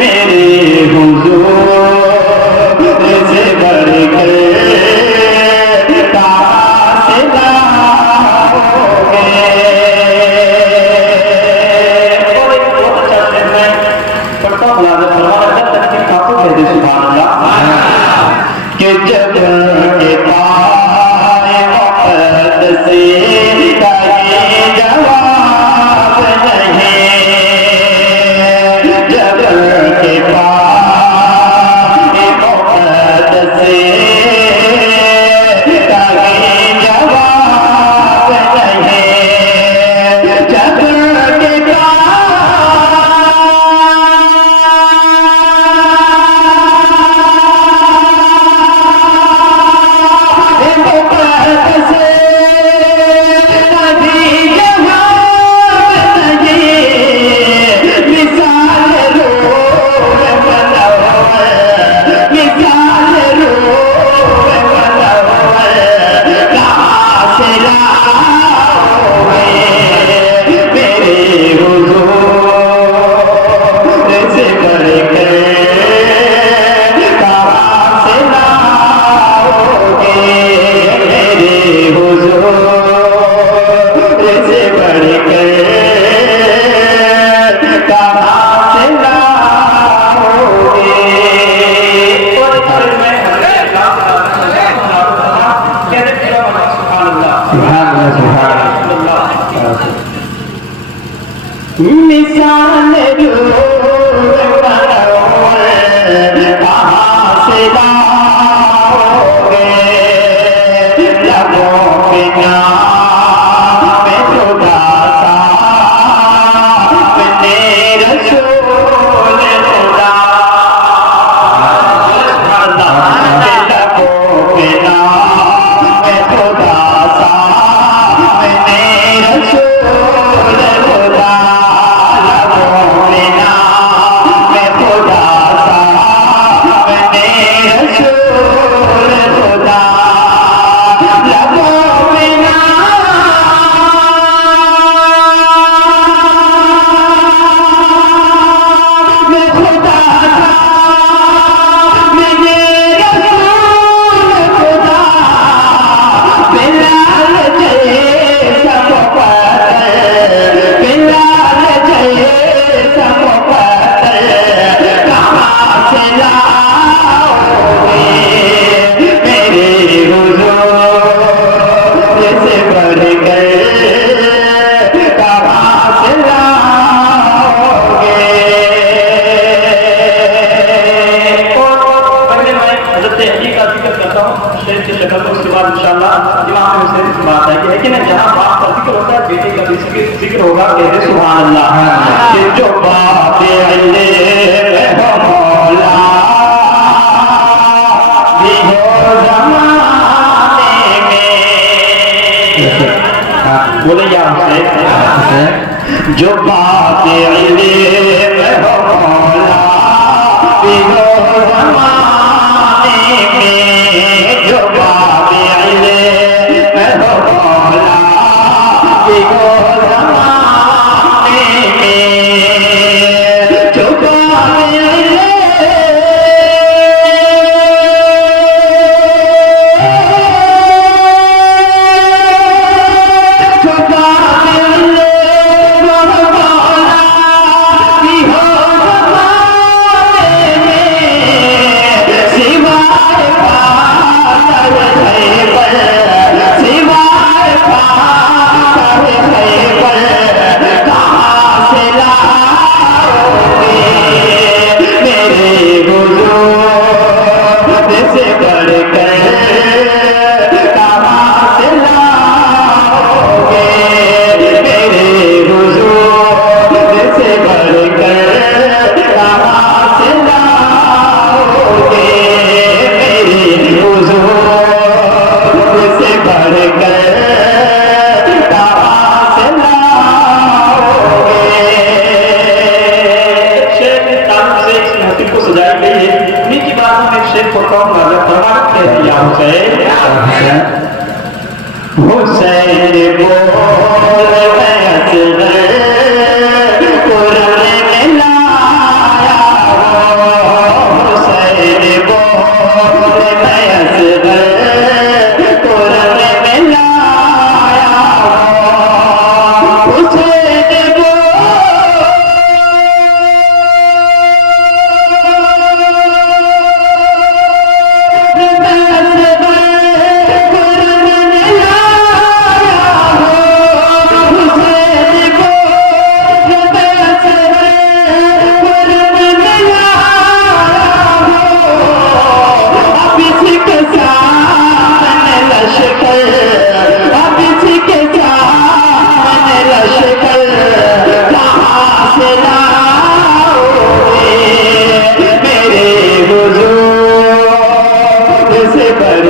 मेरे हुजूर से बढ़कर कासिला होगे। और एक बहुत अच्छा शेर मैं पढ़ता हूँ, याद फरमाना जब तक कि काफी कहते सुभान अल्लाह कि जब के पाए वक़्त से कहीं जवाब नहीं, जब के पाए वक़्त से कहीं जवाब नहीं, जब के मिसाल कहाँ से लाओगे, लबों के नाम में खुदा सा अपने रसूल खुदा, लबों के नाम में खुदा सा अपने रसूल खुदा, बोल मैं असगर कुर्ने मिलाया हुसैन बोल मैं असगर कुर्ने मिलाया हुसैन मेरे हुजूर से बड़े